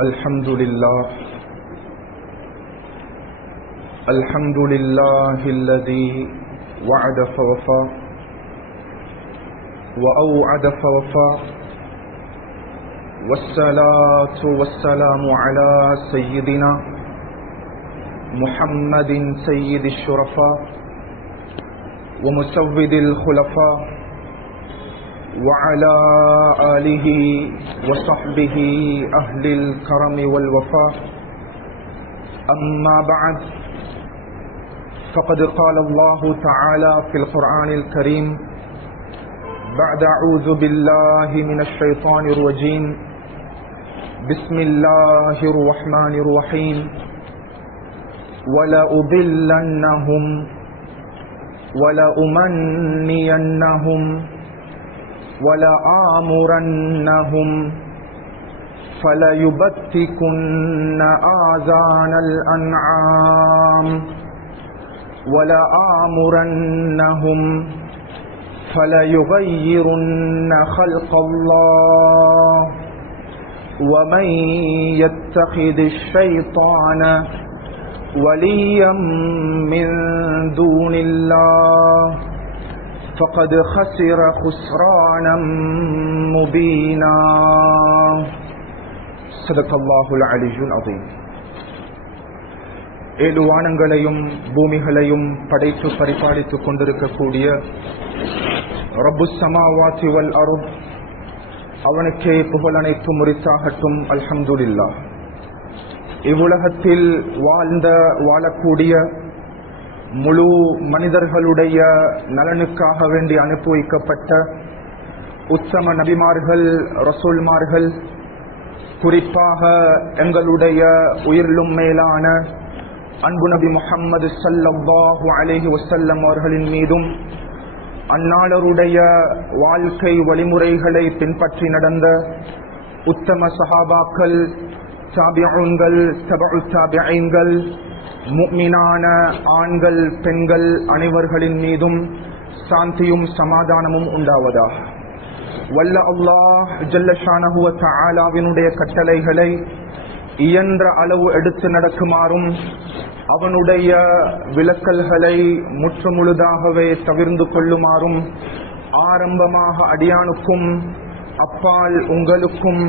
الحمد لله الذي وعد فوفى وأوعد فوفى والصلاة والسلام على سيدنا محمد سيد الشرفاء ومسود الخلفاء وعلى آله وصحبه أهل الكرم والوفاء. أما بعد، فقد قال الله تعالى في القرآن الكريم بعد أعوذ بالله من الشيطان الرجيم بسم الله الرحمن الرحيم ولأضلنهم ولأمنينهم ولآمرنهم فليبتكن آذان الأنعام ولآمرنهم فليغيرن خلق الله ومن يتخذ الشيطان وليا من دون الله فقد خسر خسرانا مبينا. صدق الله العلي العظيم. ஏழு வானங்களையும் பூமிகளையும் படைத்து பரிபாலித்துக் கொண்டிருக்கக்கூடிய ரப்புஸ் ஸமாவாத்தி வல் அர்த், அவனுக்கே புகழ் அனைத்தும் உரித்தாகட்டும். அல்ஹம்துலில்லாஹ். இவ்வுலகத்தில் வாழக்கூடிய முழு மனிதர்களுடைய நலனுக்காக வேண்டி அனுப்பி வைக்கப்பட்ட உத்தம நபிமார்கள், ரசூல்மார்கள், குறிப்பாக எங்களுடைய உயிரிலும் மேலான அன்பு நபி முஹம்மது ஸல்லல்லாஹு அலைஹி வஸல்லம் அவர்களின் மீதும் அன்னாளருடைய வாழ்க்கை வழிமுறைகளை பின்பற்றி நடந்த உத்தம சஹாபாக்கள், தாபிஊன்கள், தபஉ தாபிஈன்கள், முஃமினான ஆண்கள் பெண்கள் அனைவர்களின் மீதும் சாந்தியும் சமாதானமும் உண்டாவதாக. வல்ல அல்லாஹ் ஜல்ல ஷானஹு வ தஆலாவினுடைய கட்டளைகளை இயன்ற அளவு எடுத்து நடக்குமாறும் அவனுடைய விலக்கல்களை முற்றுமுழுதாகவே தவிர்ந்து கொள்ளுமாறும் ஆரம்பமாக அடியானுக்கும் அப்பால் உங்களுக்கும்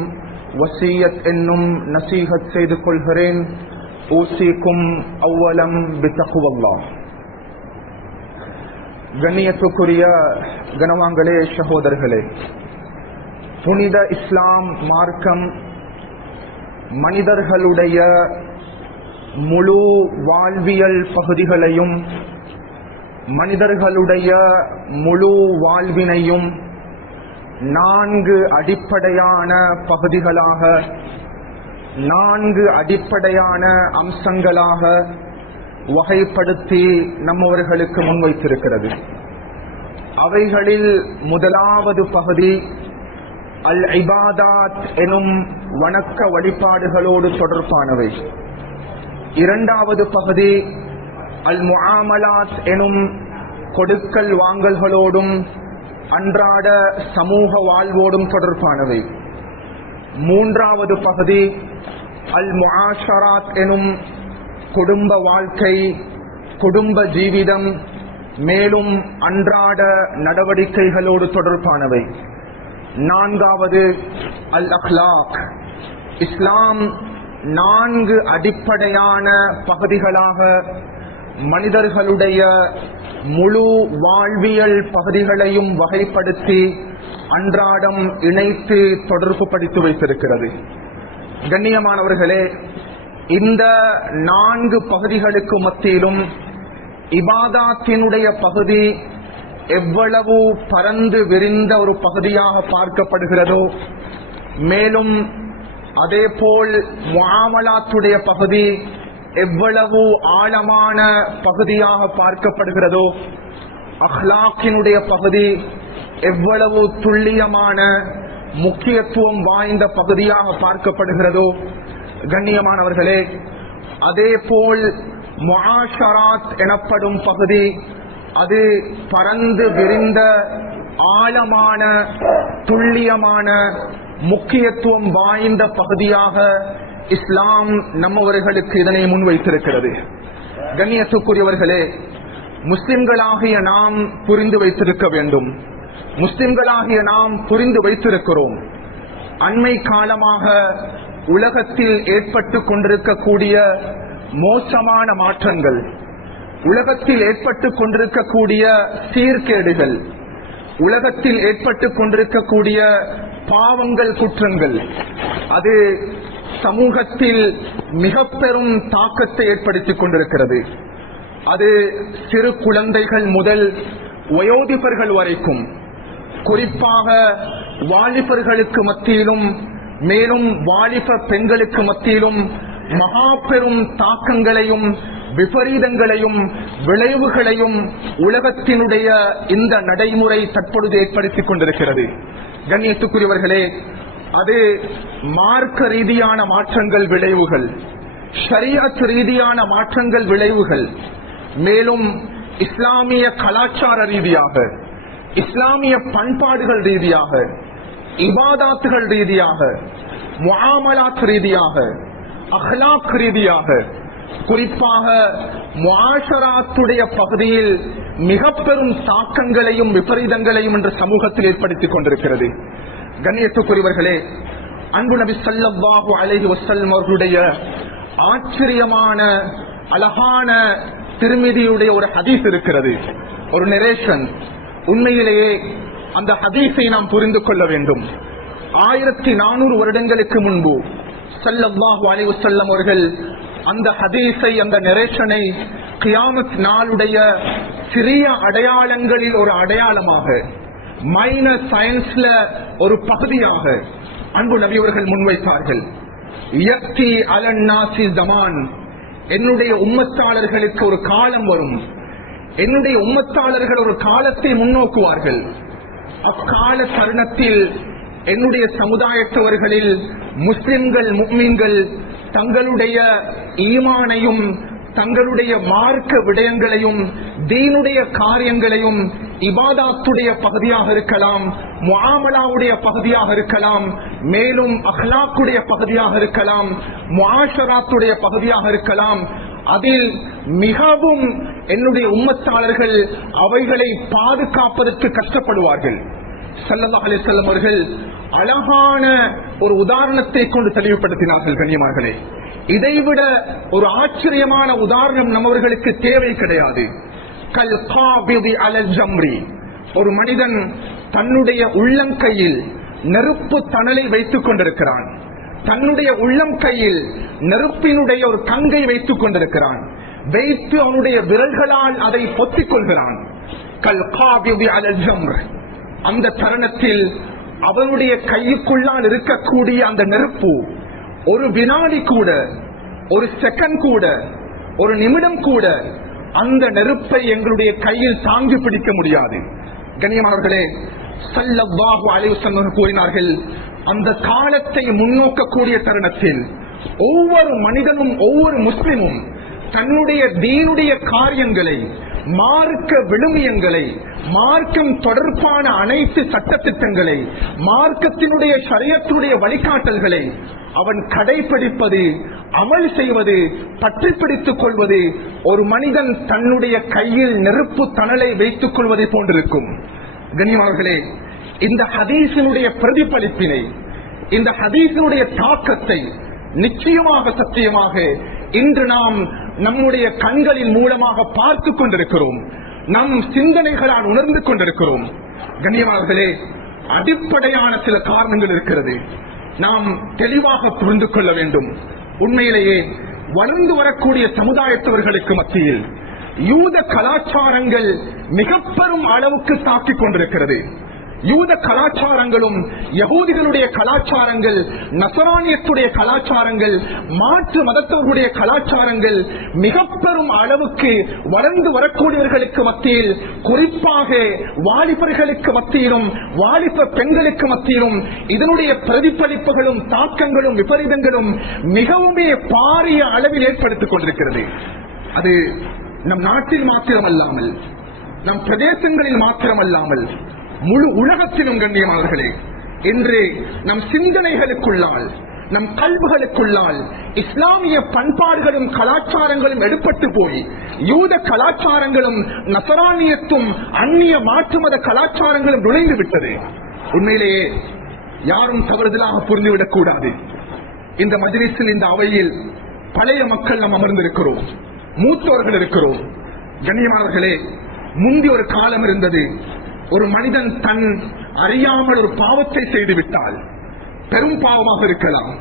வசியத் என்னும் நசீஹத் செய்து கொள்கிறேன். ஊசிக்கும் அவ்வலம் பித்தகுவல்லாஹ். கண்ணியத்துக்குரிய கனவான்களே, சகோதரர்களே, புனித இஸ்லாம் மார்க்கம் மனிதர்களுடைய முழு வாழ்வியல் பகுதிகளையும் மனிதர்களுடைய முழு வாழ்வினையும் 4 அடிப்படையான பகுதிகளாக, 4 அடிப்படையான அம்சங்களாக வகைப்படுத்தி நம்மவர்களுக்கு முன்வைத்திருக்கிறது. அவைகளில் முதலாவது பகுதி அல் இபாதாத் எனும் வணக்க வழிபாடுகளோடு தொடர்பானவை. இரண்டாவது பகுதி அல் முஆமலாத் எனும் கொடுக்கல் வாங்கல்களோடும் அன்றாட சமூக வாழ்வோடும் தொடர்பானவை. மூன்றாவது பகுதி அல் முஆஷராத் எனும் குடும்ப வாழ்க்கை, குடும்ப ஜீவிதம், மேலும் அன்றாட நடவடிக்கைகளோடு தொடர்பானவை. நான்காவது அல் அக்லாக். இஸ்லாம் 4 அடிப்படையான பகுதிகளாக மனிதர்களுடைய முழு வாழ்வியல் பகுதிகளையும் வகைப்படுத்தி அன்றாடம் இணைத்து தொடர்பு படுத்தி வைத்திருக்கிறது. கண்ணியமானவர்களே, இந்த 4 பகுதிகளுக்கு மத்தியிலும் இபாதாத்தினுடைய பகுதி எவ்வளவு பரந்து விரிந்த ஒரு பகுதியாக பார்க்கப்படுகிறதோ, மேலும் அதேபோல் முஆமலாத்துடைய பகுதி எவ்வளவு ஆழமான பகுதியாக பார்க்கப்படுகிறதோ, அஹ்லாக்கினுடைய பகுதி எவ்வளவு துல்லியமான முக்கியத்துவம் வாய்ந்த பகுதியாக பார்க்கப்படுகிறதோ, கண்ணியமானவர்களே, அதேபோல் முஆஷராத் எனப்படும் பகுதி அது பரந்து விரிந்த ஆழமான துல்லியமான முக்கியத்துவம் வாய்ந்த பகுதியாக இஸ்லாம் நம்மவர்களுக்கு இதனை முன்வைத்திருக்கிறது. கண்ணியத்துக்குரியவர்களே, முஸ்லிம்களாகிய நாம் புரிந்து வைத்திருக்க வேண்டும். முஸ்லிம்களாகிய நாம் புரிந்து வைத்திருக்கிறோம். அண்மை காலமாக உலகத்தில் ஏற்பட்டுக் கொண்டிருக்கக்கூடிய மோசமான மாற்றங்கள், உலகத்தில் ஏற்பட்டுக் கொண்டிருக்கக்கூடிய சீர்கேடுகள், உலகத்தில் ஏற்பட்டுக் கொண்டிருக்கக்கூடிய பாவங்கள், குற்றங்கள், அது சமூகத்தில் மிக பெரும் தாக்கத்தை ஏற்படுத்திக் கொண்டிருக்கிறது. அது சிறு குழந்தைகள் முதல் வயோதிபர்கள் வரைக்கும், குறிப்பாக வாலிபர்களுக்கு மத்தியிலும் மேலும் வாலிப பெண்களுக்கு மத்தியிலும் மகா பெரும் தாக்கங்களையும் விபரீதங்களையும் விளைவுகளையும் உலகத்தினுடைய இந்த நடைமுறை தற்பொழுது ஏற்படுத்திக் கொண்டிருக்கிறது. கண்ணியத்துக்குரியவர்களே, அது மார்க்க ரீதியான மாற்றங்கள் விளைவுகள், ஷரியத் ரீதியான மாற்றங்கள் விளைவுகள், மேலும் இஸ்லாமிய கலாச்சார ரீதியாக, இஸ்லாமிய பண்பாடுகள் ரீதியாக, இபாதாத்துகள் ரீதியாக, முஆமலாத் ரீதியாக, அஹ்லாக் ரீதியாக, குறிப்பாக முஆஷராத்துடைய பகுதியில் மிக பெரும் தாக்கங்களையும் விபரீதங்களையும் என்ற சமூகத்தில் ஏற்படுத்திக் கொண்டிருக்கிறது. கண்ணியத்துக்குரியவர்களே, அன்பு நபி ஸல்லல்லாஹு அலைஹி வஸல்லம் அவர்களுடைய ஆச்சரியமான அழகான திருமிதியுடைய ஒரு ஹதீஸ் இருக்கிறது, ஒரு நரேஷன். உண்மையிலேயே அந்த ஹதீஸை நாம் புரிந்து கொள்ள வேண்டும். 1400 வருடங்களுக்கு முன்பு ஸல்லல்லாஹு அலைஹி வஸல்லம் அவர்கள் அந்த ஹதீஸை, அந்த நரேஷனை கியாமத் நாளுடைய சிறிய அடையாளங்களில் ஒரு அடையாளமாக, மைனர் சயின்ஸ்ல ஒரு பகுதியாக அன்பு நபி அவர்கள் முன்வைத்தார்கள். யக்தி அலன் நாசி ஜமான், என்னுடைய உம்மத்தாளர்களுக்கு ஒரு காலம் வரும், என்னுடைய உம்மத்தாளர்கள் ஒரு காலத்தை முன்னோக்குவார்கள். அக்கால தருணத்தில் என்னுடைய சமுதாயத்தவர்களில் முஸ்லிம்கள், முஃமின்கள் தங்களுடைய ஈமானையும் தங்களுடைய மார்க்க விடயங்களையும் தீனுடைய காரியங்களையும் இபாதாத்துடைய பகுதியாக இருக்கலாம், முஆமலாவுடைய பகுதியாக இருக்கலாம், மேலும் அஹ்லாக்குடைய பகுதியாக இருக்கலாம், முஆஷராத்துடைய பகுதியாக இருக்கலாம், அதில் மிகவும் என்னுடைய உம்மத்தாளர்கள் அவைகளை பாதுகாப்பதற்கு கஷ்டப்படுவார்கள். ஸல்லல்லாஹு அலைஹி வஸல்லம் அவர்கள் அழகான ஒரு உதாரணத்தை கொண்டு தெளிவுபடுத்தினார்கள். கண்ணியமார்களே, இதைவிட ஒரு ஆச்சரியமான உதாரணம் நம்மவர்களுக்கு தேவை கிடையாது. கல் காபிதி அலல் ஜம்ரி, ஒரு மனிதன் தன்னுடைய உள்ளங்கையில் நெருப்பு தணலை வைத்துக் கொண்டிருக்கிறான், தன்னுடைய உள்ளம் கையில் நெருப்பினுடைய ஒரு கங்கை வைத்துக் கொண்டிருக்கிறான், வைத்து அவனுடைய விரல்களால் அதை பொத்திக் கொள்கிறான். கல் காபிதி அலல் ஜம்ர், அந்த தருணத்தில் அவனுடைய கைக்குள்ளால் இருக்கக்கூடிய அந்த நெருப்பு ஒரு வினாடி கூட, ஒரு செகண்ட் கூட, ஒரு நிமிடம் கூட அந்த நெருப்பை எங்களுடைய கையில் தாங்கி பிடிக்க முடியாது. கண்ணியமானவர்களே, ஸல்லல்லாஹு அலைஹி வஸல்லம் கூறினார்கள், அந்த காலத்தை முன்னோக்கக்கூடிய தருணத்தில் ஒவ்வொரு மனிதனும், ஒவ்வொரு முஸ்லிமும் தன்னுடைய தீனுடைய காரியங்களை, மார்க்க விழுமியங்களை, மார்க்கம் தொடர்பான அனைத்து சட்டத்திட்டங்களை, மார்க்கத்தினுடைய ஷரியத்துடைய வழிகாட்டல்களை அவன் கடைபிடிப்பது, அமல் செய்வது, பற்றி பிடித்துக் கொள்வது ஒரு மனிதன் தன்னுடைய கையில் நெருப்பு தணலை வைத்துக் கொள்வதை போன்றிருக்கும். கண்ணியமானவர்களே, இந்த ஹதீஸினுடைய பிரதிபலிப்பினை, இந்த ஹதீஸினுடைய தாக்கத்தை நிச்சயமாக சத்தியமாக இன்று நாம் நம்முடைய கண்களின் மூலமாக பார்த்து கொண்டிருக்கிறோம், நம் சிந்தனைகளால் உணர்ந்து கொண்டிருக்கிறோம். கண்ணியமானவர்களே, அடிப்படையான சில காரணங்கள் இருக்கிறது, நாம் தெளிவாக புரிந்து கொள்ள வேண்டும். உண்மையிலேயே வளர்ந்து வரக்கூடிய சமுதாயத்தவர்களுக்கு மத்தியில் யூத கலாச்சாரங்கள் மிக பெரும் அளவுக்கு தாக்கிக் கொண்டிருக்கிறது. யூத கலாச்சாரங்களும் யகூதிகளுடைய கலாச்சாரங்கள், நசரானியத்துடைய கலாச்சாரங்கள், மாற்று மதத்தவர்களுடைய கலாச்சாரங்கள் மிக பெரும் அளவுக்கு வளர்ந்து வரக்கூடியவர்களுக்கு மத்தியில், குறிப்பாக வாலிபர்களுக்கு மத்தியிலும் வாலிப பெண்களுக்கு மத்தியிலும் இதனுடைய பிரதிபலிப்புகளும் தாக்கங்களும் விபரீதங்களும் மிகவும் பாரிய அளவில் ஏற்படுத்திக் கொண்டிருக்கிறது. அது நம் நாட்டில் மாத்திரமல்லாமல், நம் பிரதேசங்களில் மாத்திரமல்லாமல் முழு உலகத்திலும் கண்ணியமானவர்களே, இன்று நம் சிந்தனைகளுக்குள்ளால், நம் கல்விகளுக்குள்ளால் இஸ்லாமிய பண்பாடுகளும் கலாச்சாரங்களும் எடுப்பட்டு போய் யூத கலாச்சாரங்களும் நசரானியத்தும் அந்நிய மாற்று மத கலாச்சாரங்களும் நுழைந்து விட்டது. உண்மையிலேயே யாரும் தவறுதலாக புரிந்துவிடக் கூடாது. இந்த மஜ்லிஸில், இந்த அவையில் பழைய மக்கள் நாம் அமர்ந்திருக்கிறோம், மூத்தவர்கள் இருக்கிறோம். கண்ணியமானவர்களே, முந்தி ஒரு காலம் இருந்தது, ஒரு மனிதன் தன் அறியாமல் ஒரு பாவத்தை செய்துவிட்டால், பெரும் பாவமாக இருக்கலாம்,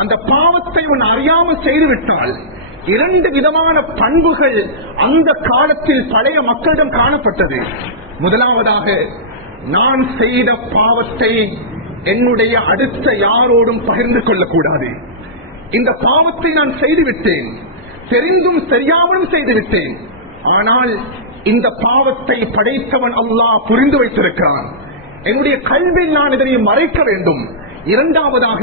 அந்த பாவத்தை அவன் அறியாமல் செய்துவிட்டால் 2 விதமான பண்புகள் அந்த காலத்தில் பழைய மக்களிடம் காணப்பட்டது. முதலாவதாக, நான் செய்த பாவத்தை என்னுடைய அடுத்த யாரோடும் பகிர்ந்து கொள்ளக்கூடாது. இந்த பாவத்தை நான் செய்துவிட்டேன், தெரிந்தும் தெரியாமலும் செய்துவிட்டேன், ஆனால் இந்த பாவத்தை படைத்தவன் அல்லாஹ் புரிந்து வைத்திருக்கிறான், என்னுடைய கல்வியில் நான் இதனை மறைக்க வேண்டும். இரண்டாவதாக,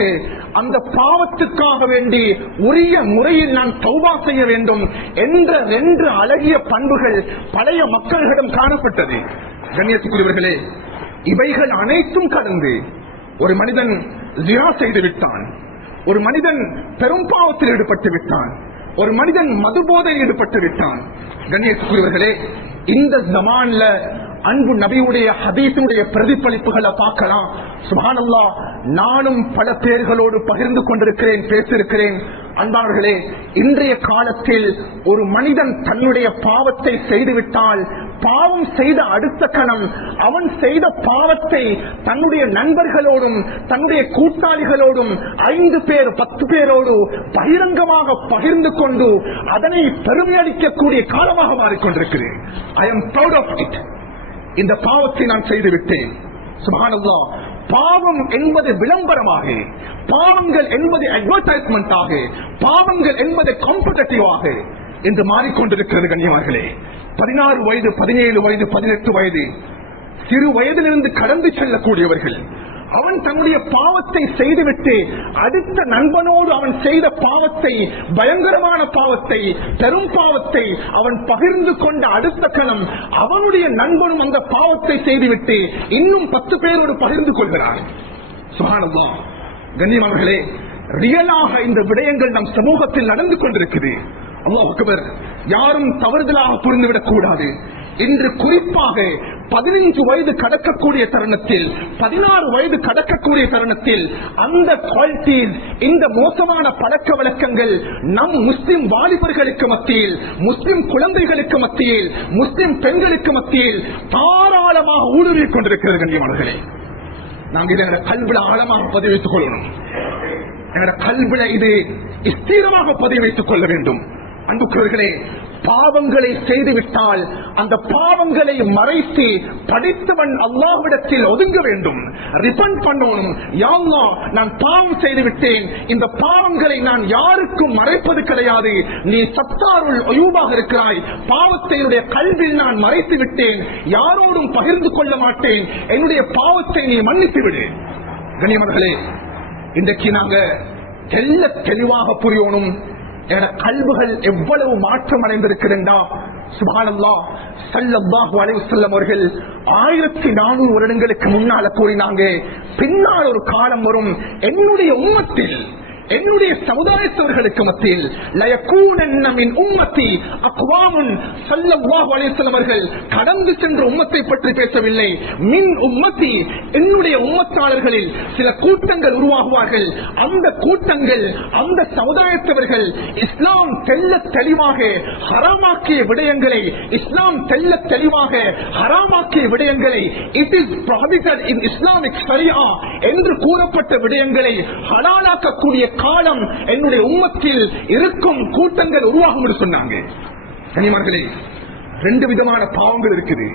அந்த பாவத்துக்காக வேண்டி உரிய முறையில் நான் தௌபா செய்ய வேண்டும் என்ற 2 அழகிய பண்புகள் பழைய மக்களிடம் காணப்பட்டது. கண்ணியத்துக்குரியவர்களே, இவைகள் அனைத்தும் கடந்து ஒரு மனிதன் ஜினா செய்து விட்டான், ஒரு மனிதன் பெரும் பாவத்தில் ஈடுபட்டு விட்டான், ஒரு மனிதன் மதுபோதையில் ஈடுபட்டு விட்டான். கண்ணியத்துக்குரியவர்களே, இந்த ஜமான்ல அன்பு நபியுடைய ஹதீஸுடைய பிரதிபலிப்புகளை பார்க்கலாம். சுப்ஹானல்லாஹ், நானும் பல பேர்களோடு பகிர்ந்து கொண்டிருக்கிறேன், பேசியிருக்கிறேன். அன்பார்களே, இன்றைய காலத்தில் ஒரு மனிதன் தன்னுடைய பாவத்தை செய்துவிட்டால், பாவம் செய்த அடுத்த கணம் அவன் செய்த பாவத்தை தன்னுடைய நண்பர்களோடும் தன்னுடைய கூட்டாளிகளோடும் 5 பேர் 10 பேரோடு பகிரங்கமாக பகிர்ந்து கொண்டு அதனை பெருமையளிக்கக்கூடிய காலமாக மாறிக்கொண்டிருக்கிறேன். I am proud of it. இந்த பாவத்தை நான் செய்துவிட்டேன். சுப்ஹானல்லாஹ், பாவம் என்பது விளம்பரமாக, பாவங்கள் என்பது அட்வர்டைஸ்மெண்ட் ஆக, பாவங்கள் என்பது காம்படிட்டிவாக என்று மாறிக்கொண்டிருக்கிறது. கண்ணியமார்களே, 16 வயது 17 வயது 18 வயது சிறு வயதிலிருந்து கடந்து செல்லக்கூடியவர்கள், அவன் தன்னுடைய பாவத்தை செய்துவிட்டு அடுத்த நண்பனோடு அவன் செய்த பாவத்தை, பயங்கரமான பாவத்தை, பெரும் பாவத்தை அவன் பகிர்ந்து கொண்ட அடுத்த கணம் அவனுடைய நண்பனும் அந்த பாவத்தை செய்துவிட்டு இன்னும் 10 பேரோடு பகிர்ந்து கொள்கிறான். சுப்ஹானல்லாஹ், கண்ணியமானவர்களே, ரியலாக இந்த விடயங்கள் நம் சமூகத்தில் நடந்து கொண்டிருக்குது. அல்லாஹ் அக்பர். யாரும் தவறுதலாக புரிந்துவிடக் கூடாது. இன்று குறிப்பாக 15 வயது கடக்கக்கூடிய தருணத்தில், 16 வயது கடக்கக்கூடிய தருணத்தில் அந்த குவாலிட்டிஸ், இந்த மோசமான பழக்க வழக்கங்கள் நம் முஸ்லிம் வாலிபர்களுக்கு மத்தியில், முஸ்லிம் குழந்தைகளுக்கு மத்தியில், முஸ்லிம் பெண்களுக்கு மத்தியில் தாராளமாக ஊடுருவிக் கொண்டிருக்கிறது. கண்ணியமானவர்களே, நாங்கள் இதை கல்வில ஆழமாக பதிவு வைத்துக் கொள்ளணும். எங்களோட கல்வில இது ஸ்திரமாக பதிவு வைத்துக் கொள்ள வேண்டும். அன்புக்குரியவர்களே, பாவங்களை செய்துவிட்டால் அந்த பாவங்களை மறைத்து படைத்தவன் அல்லாஹ்விடத்தில் ஒதுங்க வேண்டும், ரிபண்ட் பண்ணணும். யா அல்லாஹ், நான் பாவம் செய்து விட்டேன், இந்த பாவங்களை நான் யாருக்கும் மறைப்பது கிடையாது, நீ சத்தாருல் அயூபாக இருக்கிறாய், பாவத்தை என்னுடைய கல்வியில் நான் மறைத்து விட்டேன், யாரோடும் பகிர்ந்து கொள்ள மாட்டேன், என்னுடைய பாவத்தை நீ மன்னித்து விடு. கண்ணியமானவர்களே, இன்றைக்கு நாங்க தெளிவாக புரியணும், கல்விகள் எவ்வளவு மாற்றம் அடைந்திருக்கிறா. சுப்ஹானல்லாஹ், ஸல்லல்லாஹு அலைஹி வஸல்லம் அவர்கள் 1400 வருடங்களுக்கு முன்னால கூறினாங்க, பின்னால் ஒரு காலம் வரும், என்னுடைய உம்மத்தில், என்னுடைய சமுதாயத்தவர்களுக்கு மத்தியில் லயகூனன்ன மின் உம்மத்தி அக்வாமுன். ஸல்லல்லாஹு அலைஹி வஸல்லம் அவர்கள் கடந்து சென்ற உம்மத்தை பற்றி பேசவில்லை, மின் உம்மத்தி, என்னுடைய உம்மத்தாளர்களில் சில கூட்டங்கள் உருவாகுவார்கள். அந்த கூட்டங்கள், அந்த சமுதாயத்தவர்கள் இஸ்லாம் தெல்ல தெளிவாக ஹராமாக்கிய விடயங்களை, இஸ்லாம் தெல்ல தெளிவாக ஹராமாக்கிய விடயங்களை, it is prohibited in Islamic sharia என்று கூறப்பட்ட விடயங்களை ஹலாலாக்கக்கூடிய காலம் என்னுடைய உம்மத்தில் இருக்கும் கூட்டங்கள் உருவாகும் என்று சொன்னாங்க. கனிமார்களே, 2 விதமான பாவங்கள் இருக்குது.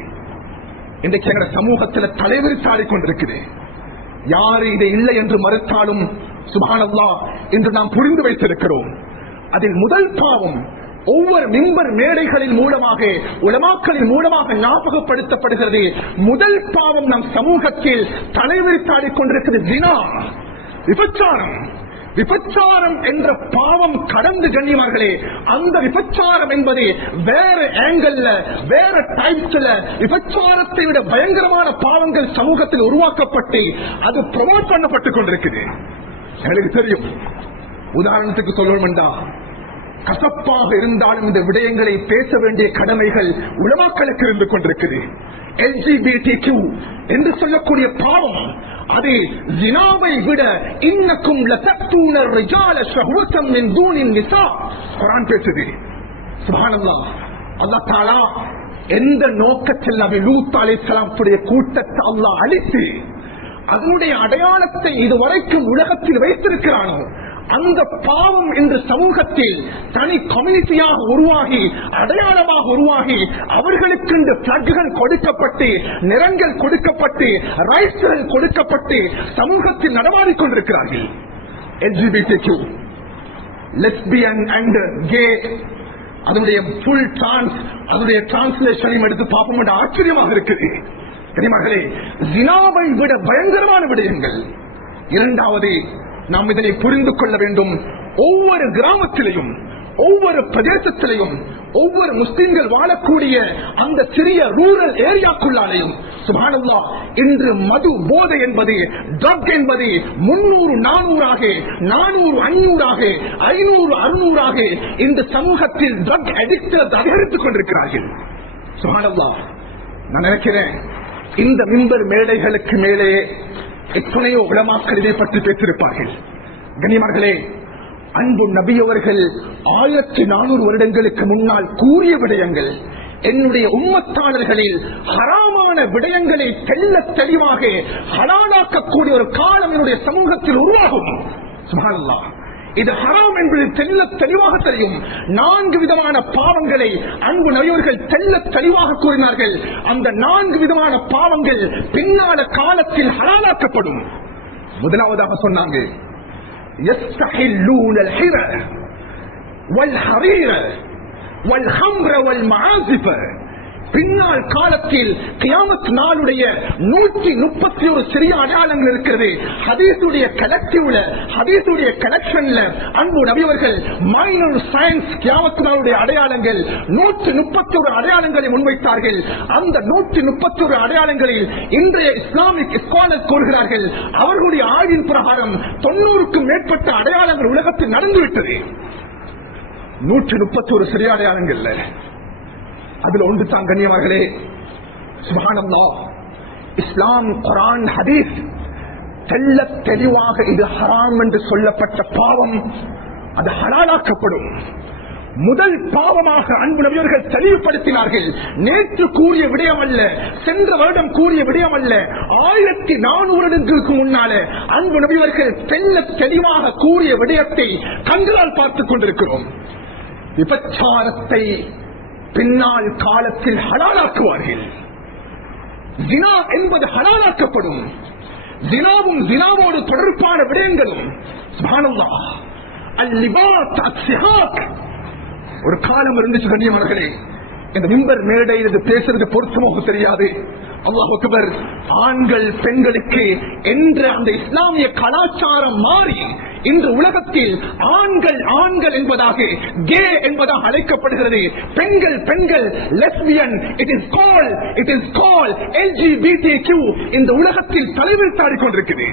இன்றைக்கு எங்க சமூகத்தில் தலைவிரித்தாடி கொண்டிருக்குது. யாரு இதை இல்லை என்று மறுத்தாலும் சுப்ஹானல்லாஹ் என்று நாம் புரிந்து வைத்திருக்கிறோம். அதில் முதல் பாவம் ஒவ்வொரு மிம்பர் மேடைகளின் மூலமாக, உலமாக்களின் மூலமாக ஞாபகப்படுத்தப்படுகிறது. முதல் பாவம் நம் சமூகத்தில் தலைவிரித்தாடி கொண்டிருக்கிறது ஜினா, விபச்சாரம். விபச்சாரம் என்ற பாவம் கடந்து, கண்ணியமார்களே, அந்த விபச்சாரம் என்பது வேற ஆங்கிள், வேற டைப்ஸ்ல விபச்சாரத்தை விட பயங்கரமான பாவங்கள் சமூகத்தில் உருவாக்கப்பட்டு அது ப்ரமோட் பண்ணப்பட்டுக் கொண்டிருக்குது. எனக்கு தெரியும். உதாரணத்துக்கு சொல்லணும்டா, கசப்பாக இருந்தாலும் இந்த விடயங்களை பேச வேண்டிய கடமைகள் உலமாக்களுக்கு இருந்து கொண்டிருக்குது. LGBTQ என்று சொல்லக்கூடிய பாவம், அது ஜினாவை விட இன்னக்கும் லதக்தூன ரிஜால ஷஹ்வதம் மின் தூனின் நிசா குர்ஆன் பேசுது. சுப்ஹானல்லாஹ். அல்லாஹ் தஆலா எந்த நோக்கத்தில் நபி லூத் அலைஹிஸ்ஸலாம் கூட்டத்தை அல்லாஹ் அழித்து அதனுடைய அடையாளத்தை இதுவரைக்கும் உலகத்தில் வைத்திருக்கிறானோ, அந்த பாவம் இன்று சமூகத்தில் தனி கம்யூனிட்டியாக உருவாகி அடையாளமாக உருவாகி அவர்களுக்கு இந்த பிளக்குகள் கொடுக்கப்பட்டு நிறங்கள் கொடுக்கப்பட்டு ரைட்ஸ்கள் கொடுக்கப்பட்டு சமூகத்தில் நடமாடிக் கொண்டிருக்கிறார்கள். LGBTQ, லெஸ்பியன் அண்ட் கே, அதனுடைய ஃபுல் டிரான்ஸ், அதனுடைய டிரான்ஸ்லேஷனையும் எடுத்து பார்ப்போம் என்று ஆச்சரியமாக இருக்குது. கனிமகளே, ஜினாவை விட பயங்கரமான விடயங்கள். இரண்டாவது, நாம் இதனை புரிந்து கொள்ள வேண்டும். ஒவ்வொரு கிராமத்திலையும் ஒவ்வொரு பிரதேசத்திலையும் ஒவ்வொரு முஸ்லிம்கள் வாழக்கூடிய அந்த சிறிய ரூரல் ஏரியாக்குள்ளாலையும் சுப்ஹானல்லாஹ் இன்று மது போதை என்பது, ட்ரக் என்பது 300 400 400 500 500 600 இந்த சமூகத்தில் ட்ரக் அடிக்டர்ஸ் அதிகரித்துக் கொண்டிருக்கிறார்கள். சுப்ஹானல்லாஹ். நான் நினைக்கிறேன் இந்த மிம்பர் மேடைகளுக்கு மேலே எத்தனையோ உலமாக்கள் இதை பற்றி பேசியிருப்பார்கள். கண்ணியமானவர்களே, அன்பு நபி அவர்கள் 1400 வருடங்களுக்கு முன்னால் கூறிய விடயங்கள் என்னுடைய உம்மத்தாளர்களில் ஹராமான விடயங்களை தெல்ல தெளிவாக ஹலாலாக்கக்கூடிய ஒரு காலம் என்னுடைய சமூகத்தில் உருவாகும். சுப்ஹானல்லாஹ். இது ஹராம் என்பது தெல்ல தெளிவாக தெரியும். 4 விதமான பாவங்களை அன்பு நபியவர்கள் தெல்ல தெளிவாக கூறினார்கள். அந்த 4 விதமான பாவங்கள் பின்னால காலத்தில் ஹலாலாக்கப்படும். முதலாவதாக சொன்னாங்க, يستحلون الحر والحرير والخمر والمعازف. பின்னால் காலத்தில் கியாமத் நாளுடைய 131 சிறிய அடையாளங்கள் இருக்கிறது. ஹதீஸுடைய கலெக்டிவ்ல, ஹதீஸுடைய கலெக்ஷன்ல அன்பு நபியவர்கள் மைனர் சயின்ஸ் கியாமத் நாளுடைய அடையாளங்கள் 131 அடையாளங்களை முன்வைத்தார்கள். அந்த 131 அடையாளங்களில் இன்றைய இஸ்லாமிக் ஸ்காலர் கூறுகிறார்கள், அவர்களுடைய ஆய்வின் பிரகாரம் 90க்கும் மேற்பட்ட அடையாளங்கள் உலகத்தில் நடந்துவிட்டது. 131 சிறிய அடையாளங்கள். அதுல ஒன்று தான் கண்ணியமார்களே, சுப்ஹானல்லாஹ், இஸ்லாம், குர்ஆன், ஹதீஸ் தெல்ல தெளிவாக இது ஹராம் என்று சொல்லப்பட்ட பாவம் அது ஹலாலாக்கப்படும். முதல் பாவமாக அன்பு நபியவர்கள் தெளிவுபடுத்தினார்கள். நேற்று கூறிய விடயம் அல்ல, சென்ற வருடம் கூறிய விடயம் அல்ல, 1400 வருடங்களுக்கு முன்னால அன்பு நபியவர்கள் தெல்ல தெளிவாக கூறிய விடயத்தை கண்களால் பார்த்துக் கொண்டிருக்கிறோம். விபச்சாரத்தை பின்னால் காலத்தில் ஹலாலாக்குவார்கள். ஜினா என்பது ஹலாலாக்கப்படும். ஜினாவும் ஜினாவோடு தொடர்பான விடயங்களும் சுப்ஹானல்லாஹ். அல்-லிபாத், அஸ்-சிஹாக். ஒரு காலம் இருந்துச்சு கண்ணியமானவர்களே, இந்த மிம்பர் மேடையில் இது பேசுறது பொருத்தமாக தெரியாது. அல்லாஹ் அக்பர். ஆண்கள் பெண்களுக்கு என்ற அந்த இஸ்லாமிய கலாச்சாரம் மாறி இன்று உலகத்தில் ஆண்கள் ஆண்கள் என்பதாக, கே என்பதாக அழைக்கப்படுகிறது. பெண்கள் பெண்கள், lesbian, it is called LGBTQ இந்த உலகத்தில் தலைவர் தாடிக்கொண்டிருக்குது.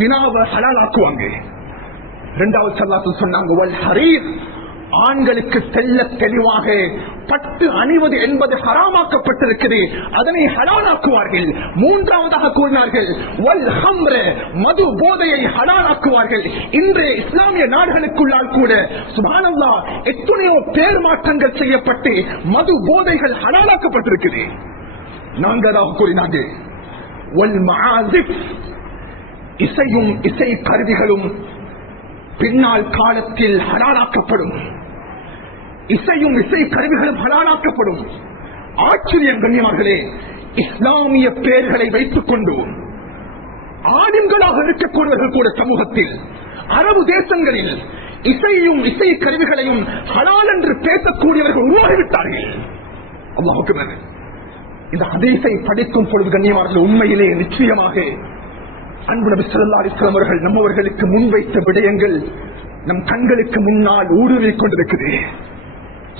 ஜினாவை ஹலாலாக்குவாங்க. இரண்டாவது ஸல்லல்லாஹு சொன்னாங்க, வல் ஹரீர், ஆண்களுக்கு தெல்ல தெளிவாக பட்டு அணிவது என்பது ஹராமாக்கப்பட்டிருக்கிறது, அதனை ஹலாலாக்குவார்கள். மூன்றாவதாக கூறினார்கள், வல் ஹம்ர, மது போதையை ஹலாலாக்குவார்கள். இன்றைய இஸ்லாமிய நாடுகளுக்குள்ளால் கூட சுப்ஹானல்லாஹ் எத்தனையோ பேர் மாற்றங்கள் செய்யப்பட்டு மது போதைகள் ஹலாலாக்கப்பட்டிருக்கிறது. நான்காவதாக கூறினாங்க, வல் மஆசிஃப், இசையும் இசை கருவிகளும் பின்னால் காலத்தில் ஹலாலாக்கப்படும். இசையும் இசை கருவிகளும் ஹலாலாக்கப்படும். ஆச்சரியம் கண்ணியமார்களே, இஸ்லாமிய பெயர்களை வைத்துக் கொண்டு ஆலிம்களாக இருக்கக்கூடியவர்கள் கூட சமூகத்தில் அரபு தேசங்களில் இசையும் இசை கருவிகளையும் ஹலால் என்று பேசக்கூடியவர்கள் உருவாகிவிட்டார்கள். அல்லாஹ் அக்பர். இந்த ஹதீஸை படிக்கும் பொழுது கண்ணியமார்கள் உண்மையிலே நிச்சயமாக அன்பு நபி ஸல்லல்லாஹு அலைஹி வஸல்லம் அவர்கள் நம்மவர்களுக்கு முன்வைத்த விடயங்கள் நம் கண்களுக்கு முன்னால் ஊடுருவிக் கொண்டிருக்குது.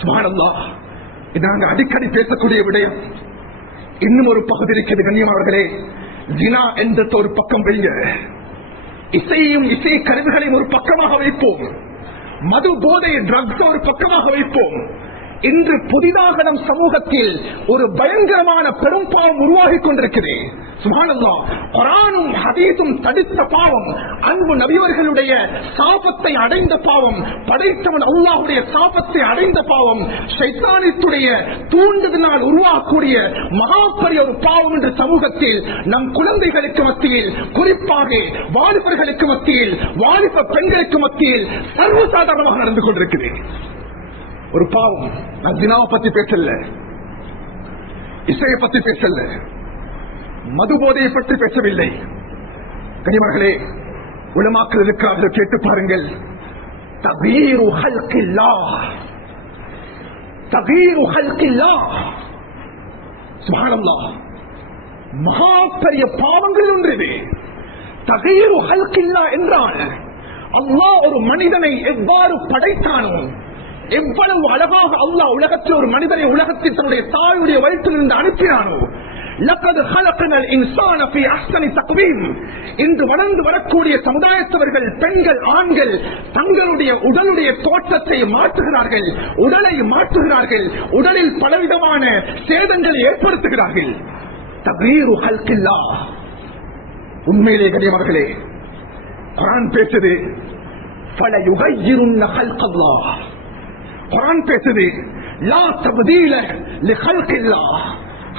சுப்ஹானல்லாஹ். இது நாங்கள் அடிக்கடி பேசக்கூடிய விடயம். இன்னும் ஒரு பகுதி இருக்கிறது கண்ணியமானவர்களே, ஜினா என்ற ஒரு பக்கம் வைங்க, இசையும் இசை கருவிகளையும் ஒரு பக்கமாக வைப்போம், மது போதை ட்ரக்ஸ் ஒரு பக்கமாக வைப்போம். இன்று புதிதாக நம் சமூகத்தில் ஒரு பயங்கரமான பெரும் பாவம் உருவாகி கொண்டிருக்கிறது. சுப்ஹானல்லாஹ், குர்ஆனும் ஹதீஸும் தடுத்த பாவம், அன்பு நபியவர்களுடைய சாபத்தை அடைந்த பாவம், படைத்தவன் அல்லாஹ்வுடைய சாபத்தை அடைந்த பாவம், ஷைத்தானித்துடைய தூண்டுதலினால் உருவாகக்கூடிய மகாபெரிய ஒரு பாவம் என்ற சமூகத்தில் நம் குழந்தைகளுக்கு மத்தியில், குறிப்பாக வாலிபர்களுக்கு மத்தியில், வாலிப பெண்களுக்கு மத்தியில் சர்வசாதாரணமாக நடந்து கொண்டிருக்கிறது ஒரு பாவம். நான் தினாவை பத்தி பேசல, இசையை பத்தி பேசல, மது போதையை பற்றி பேசவில்லை. கனிமர்களே, உலமாக்கள் இருக்கிறார்கள், கேட்டு பாருங்கள். தகீரு ஹல்கில்லாஹ், தகீரு ஹல்கில்லாஹ், சுப்ஹானல்லாஹ், மகா பெரிய பாவங்கள் ஒன்று இது. தகீரு ஹல்கில்லாஹ் என்றால் அல்லாஹ் ஒரு மனிதனை எவ்வாறு படைத்தானோ, எவ்வளவு அழகாக அல்லாஹ் உலகத்தில் ஒரு மனிதனை உலகத்தில் தன்னுடைய தாயுடைய வயிற்றில் இருந்து அனுப்பினானோ, இன்று வளர்ந்து வரக்கூடிய சமுதாயத்தவர்கள், பெண்கள், ஆண்கள் தங்களுடைய உடலுடைய தோற்றத்தை மாற்றுகிறார்கள், உடலை மாற்றுகிறார்கள், உடலில் பலவிதமான சேதங்களை ஏற்படுத்துகிறார்கள். தகீரு ஹல்கில்லாஹ். உண்மையிலே கனியவர்களே, குர்ஆன் பேசுது, ஃபல யுகய்யிருன்ன ஹல்கல்லாஹ். குர்ஆன் பேசுது, லா தப்தீல லிஹல்கில்லாஹ்.